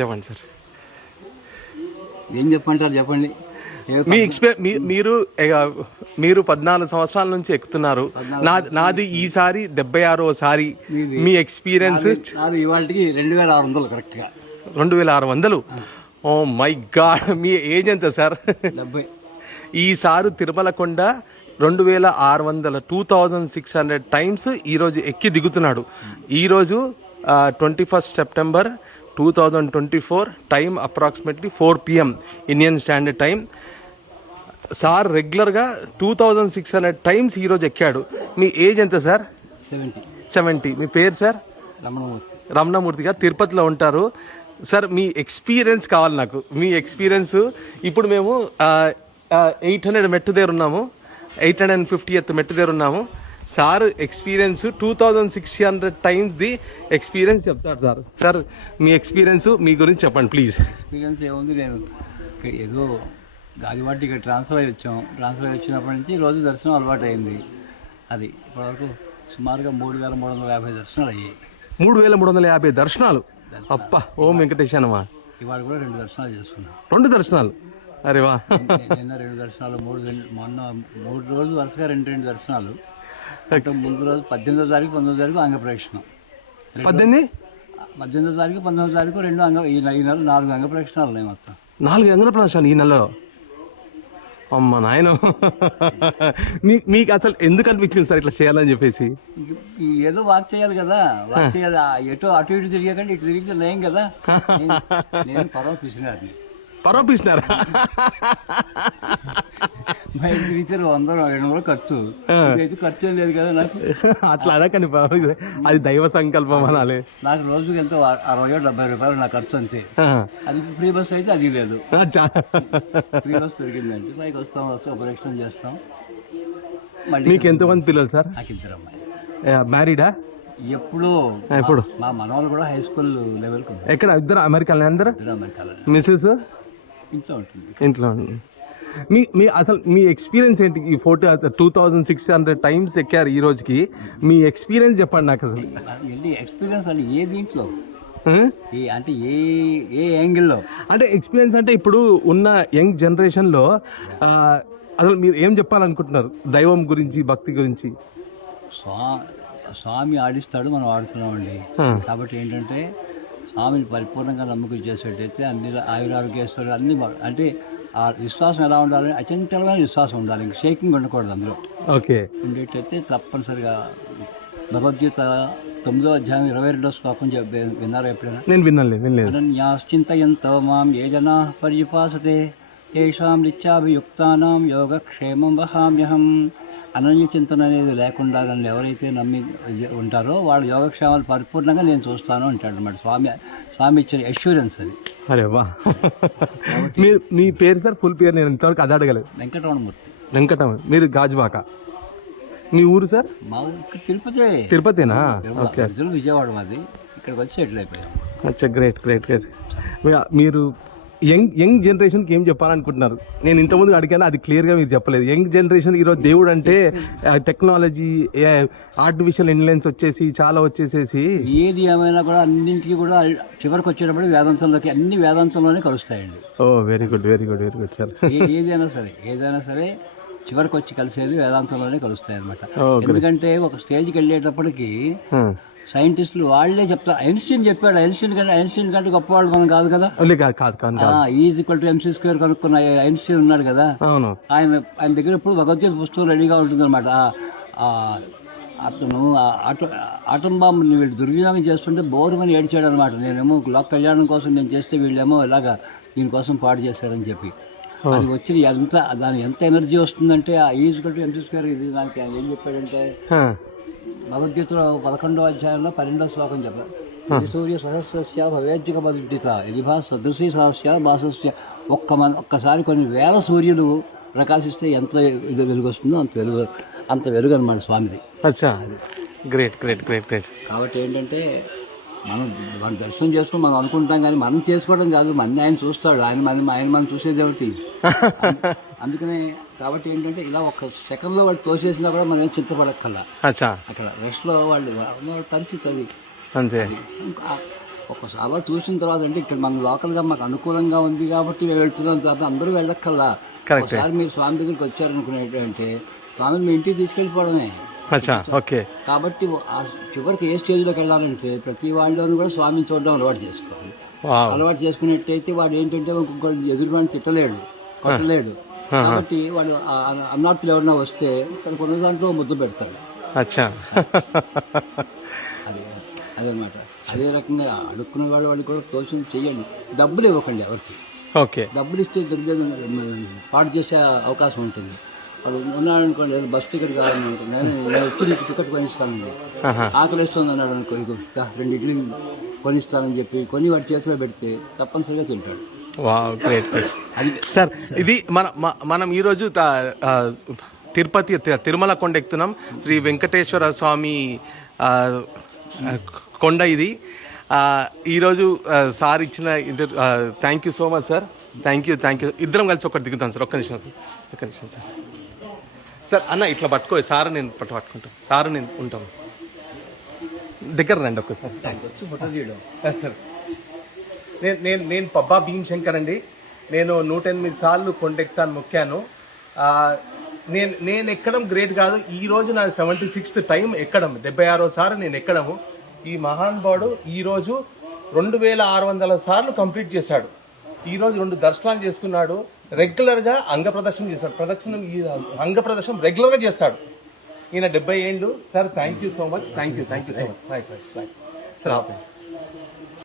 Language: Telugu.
చెప్పండి సార్. ఏం చెప్పంటారు చెప్పండి. మీరు 14 సంవత్సరాల నుంచి ఎక్కుతున్నారు. నాది ఈసారి 76వసారి. మీ ఎక్స్పీరియన్స్? ఇవాళకి 2600 కరెక్ట్గా. 2600. Oh my god. మీ ఏజ్ ఎంత సార్? 70. ఈసారి తిరుమల కొండ 2600 2600 టైమ్స్ ఈరోజు ఎక్కి దిగుతున్నాడు. ఈరోజు 21 September 2024, time approximately 4 PM Indian standard time. Sir రెగ్యులర్గా 2600 టైమ్స్ ఈరోజు ఎక్కాడు. మీ ఏజ్ ఎంత సార్? 70. మీ పేరు సార్? రమణమూర్తి గారు, తిరుపతిలో ఉంటారు. సార్ మీ ఎక్స్పీరియన్స్ కావాలి నాకు. మీ ఎక్స్పీరియన్స్. ఇప్పుడు మేము 800 మెట్టు దగ్గర ఉన్నాము, 850th మెట్టు దగ్గర ఉన్నాము. Sir experience 2600 times the experience చెప్తాడు సార్. సార్ మీ ఎక్స్పీరియన్స్, మీ గురించి చెప్పండి ప్లీజ్. ఎక్స్పీరియన్స్ ఏముంది, నేను ఏదో గాలివాటి ఇక్కడ ట్రాన్స్ఫర్ అయ్యి వచ్చాం. ట్రాన్స్ఫర్ అయ్యి వచ్చినప్పటి నుంచి రోజు దర్శనం అలవాటు అయింది. అది ఇప్పటివరకు సుమారుగా 3350 దర్శనాలు అయ్యాయి. 3350 దర్శనాలు. అప్ప ఓం వెంకటేశానమా. ఇవాళ కూడా 2 దర్శనాలు చేసుకున్నాం. 2 దర్శనాలు. అరే వా. నిన్న 2 దర్శనాలు, మొన్న 3 రోజులు వరుసగా 2 దర్శనాలు. ముందు రోజు 18వ తారీఖు 19వ తారీఖు అంగప్రదక్షిణం. 18వ తారీఖు 19వ తారీఖు 2 ఈ నెల 4 అంగప్రదక్షిణాలు ఉన్నాయి మొత్తం. 4 అంగప్రదక్షిణాలు ఈ నెలలో. అమ్మ నాయన. మీకు అసలు ఎందుకు అనిపించింది సార్ ఇట్లా చేయాలని చెప్పేసి? ఏదో వాక్ చేయాలి కదా, వాక్ చేయాలి. ఎటో అటు ఇటు తిరిగాకంటే ఇటు తిరిగితే లేం కదా. నేను పరోపిస్తున్నారా? బయట తిరిగితే 100-200 ఖర్చు. ఖర్చు ఏం లేదు కదా నాకు. అట్లా అనకండి, అది దైవ సంకల్పం అనాలి. నాకు రోజుకి ఎంతో 60-70 రూపాయలు నా ఖర్చు అంతే. అది ఫ్రీ బస్ అయితే అది లేదు. ఫ్రీ బస్ దొరికిందంటే పైకి వస్తాం ఉపరేక్షణ చేస్తాం. మీకు ఎంతమంది పిల్లలు సార్? నాకు 2 అమ్మాయి. మ్యారీడా? ఎప్పుడు మా మనవాళ్ళు కూడా హై స్కూల్ లెవెల్కి. ఎక్కడ? 2 అమెరికాలో. అందరూ అమెరికాలో. మిస్సెస్ ఇంట్లో ఉంటుంది. ఇంట్లో. మీ అసలు మీ ఎక్స్పీరియన్స్ ఏంటి? ఈ 2600 టైమ్స్ ఎక్కారు ఈ రోజుకి. మీ ఎక్స్పీరియన్స్ చెప్పండి నాకు. అసలు ఎక్స్పీరియన్స్ అంటే ఏ దీంట్లో అంటే ఏ యాంగిల్లో అంటే ఎక్స్పీరియన్స్ అంటే ఇప్పుడు ఉన్న యంగ్ జనరేషన్లో అసలు మీరు ఏం చెప్పాలనుకుంటున్నారు దైవం గురించి, భక్తి గురించి? స్వామి ఆడిస్తాడు, మనం ఆడుతున్నామండి. కాబట్టి ఏంటంటే స్వామిని పరిపూర్ణంగా నమ్మకం చేసేటైతే అన్ని ఆయురారోగ్యేశ్వరుడు అన్ని అంటే ఆ విశ్వాసం ఎలా ఉండాలి? అచంచలమైన విశ్వాసం ఉండాలి. ఇంక షేకింగ్ ఉండకూడదు అందులో. ఓకే. ఉండేటైతే తప్పనిసరిగా భగవద్గీత 9వ అధ్యాయం 22వ శ్లోకం విన్నారా ఎప్పుడైనా? నేను వినలేదు. అనన్యాశ్చింతయంతో మాం ఏ జనా పర్యుపాసతే తేషాం నిత్యాభియుక్తానాం యోగక్షేమం వహామ్యహం. అనన్య చింతన అనేది లేకుండా నన్ను ఎవరైతే నమ్మి ఉంటారో వాళ్ళ యోగక్షేమాలు పరిపూర్ణంగా నేను చూస్తాను అంటాడు అన్నమాట. స్వామి ఇచ్చిన అష్యూరెన్స్ అది. అరే వా. మీ పేరు సార్? ఫుల్ పేరు నేను ఇంతవరకు అది అడగలేదు. వెంకటరమణ. మీరు గాజువాక. మీ ఊరు సార్? మా ఊరికి తిరుపతినా? ఓకే. విజయవాడ మాది. ఇక్కడికి వచ్చి సెటిల్ అయిపోయాం. అచ్చా, గ్రేట్. మీరు యంగ్ జనరేషన్కి ఏం చెప్పాలనుకుంటున్నారు? నేను ఇంతకుముందు అడిగాను, అది క్లియర్గా మీరు చెప్పలేదు. యంగ్ జనరేషన్ ఈరోజు దేవుడు అంటే టెక్నాలజీ, ఆర్టిఫిషియల్ ఇంటెలిజెన్స్ చాలా వచ్చేసేసి ఏది ఏమైనా కూడా అన్నింటికి కూడా చివరికి వచ్చేటప్పుడు వేదాంతంలోకి అన్ని వేదాంతంలోనే కలుస్తాయండి. ఓ వెరీ గుడ్ సార్. ఏదైనా సరే చివరికి వచ్చి కలిసేది వేదాంతంలోనే కలుస్తాయి అనమాట. ఎందుకంటే ఒక స్టేజ్కి వెళ్ళేటప్పటికి సైంటిస్టులు వాళ్ళే చెప్తారు. ఐన్స్టీన్ చెప్పాడు. ఐన్స్టీన్ కంటే గొప్పవాళ్ళు మనం కాదు కదా. E=mc² కనుక్కున్న ఐన్స్టీన్ ఉన్నాడు కదా. ఆయన దగ్గర ఎప్పుడు భగవద్గీత పుస్తకం రెడీగా ఉంటుంది అనమాట. అతను ఆటం బాంబుని వీళ్ళు దుర్వినియోగం చేస్తుంటే బోరుమని ఏడ్చాడు అనమాట. నేనేమో లోక కళ్యాణం కోసం నేను చేస్తే వీళ్ళేమో ఇలాగా దీనికోసం పాడు చేశారని చెప్పి. అది వచ్చి దాని ఎంత ఎనర్జీ వస్తుందంటే ఆ E=mc². ఇది దానికి ఆయన ఏం చెప్పాడంటే భగవద్గీతలో 11వ అధ్యాయంలో 12వ శ్లోకం చెప్పారు. సూర్య సహస్రస్య భవేజ్జికమదుద్దిత యదిభా సదృశీ సహస్య భాసస్య. ఒక్కసారి కొన్ని వేల సూర్యులు ప్రకాశిస్తే ఎంత వెలుగు వస్తుందో అంత వెలుగు అనమాట స్వామిది. గ్రేట్. కాబట్టి ఏంటంటే మనం దర్శనం చేసుకుని మనం అనుకుంటాం, కానీ మనం చేసుకోవడం కాదు, మన ఆయన చూస్తాడు. ఆయన మనం చూసేది ఒకటి. అందుకనే కాబట్టి ఏంటంటే ఇలా ఒక సెకండ్లో వాళ్ళు తోసేసినా కూడా మనం చింతపడక్కల్లా. అక్కడ రెస్ట్లో వాళ్ళ పరిస్థితి అది. ఒకసారి చూసిన తర్వాత అంటే ఇక్కడ మన లోకల్గా మాకు అనుకూలంగా ఉంది కాబట్టి మేము వెళ్తున్నాం తర్వాత అందరూ వెళ్ళక్కల్లా. Correct. ఒకసారి మీరు స్వామి దగ్గరికి వచ్చారనుకునేటంటే స్వామిని మీ ఇంటికి తీసుకెళ్ళిపోవడమే. అచ్చా, ఓకే. కాబట్టి ఆ చివరికి ఏ స్టేజ్లోకి వెళ్ళాలంటే ప్రతి వాళ్ళలోనూ కూడా స్వామిని చూడడం అలవాటు చేసుకోవాలి. వావ్. అలవాటు చేసుకున్నట్టయితే వాడు ఏంటంటే ఇంకొకటి ఎదురువాడిని తిట్టలేడు, కొట్టలేడు. కాబట్టి వాడు అన్నార్తులు ఎవరన్నా వస్తే తనకు ఉన్న దాంట్లో ముద్దు పెడతాడు. అచ్చా. అదనమాట. అదే రకంగా అడుక్కునే వాళ్ళు కూడా తోచింది చెయ్యండి. డబ్బులు ఇవ్వకండి ఎవరికి. ఓకే. డబ్బులు ఇస్తే పాటు చేసే అవకాశం ఉంటుంది. వాడు ఉన్నాడనుకోండి, ఏదో బస్ టికెట్ కావాలని ఉంటుంది, నేను వచ్చి నీకు టికెట్ కొనిస్తానండి, ఆకలి వేస్తుంది అన్నాడు అనుకో, 2 ఇడ్లీ కొనిస్తానని చెప్పి కొని వాడి చేతిలో పెడితే తప్పనిసరిగా తింటాడు. Wow, great. సార్, ఇది మనం ఈరోజు తిరుమల కొండ ఎక్కుతున్నాం. శ్రీ వెంకటేశ్వర స్వామి కొండ ఇది. ఈరోజు సార్ ఇచ్చిన thank you so much sir. Thank you. ఇద్దరం కలిసి ఒకటి దిగుతాం సార్. ఒక్క నిమిషం సార్. సార్ అన్న ఇట్లా పట్టుకో, సార్ నేను పట్టుకుంటాం, సార్ నేను ఉంటాం దగ్గర రండి ఒక్కసారి. సార్, నేను పబ్బా భీమశంకర్ అండి. నేను 108 సార్లు కొండెక్తాను, మొక్కాను. నేను ఎక్కడం గ్రేట్ కాదు, ఈ రోజు నా 76th టైం ఎక్కడం, 76వ సారి నేను ఎక్కడము. ఈ మహానుభావుడు ఈరోజు 2600 సార్లు కంప్లీట్ చేశాడు. ఈరోజు 2 దర్శనాలు చేసుకున్నాడు. రెగ్యులర్గా అంగ ప్రదర్శన చేశాడు. అంగ ప్రదర్శన రెగ్యులర్గా చేస్తాడు. ఈయన 70 ఏళ్ళు. Sir, thank you so much. Thank you so much. Right sir.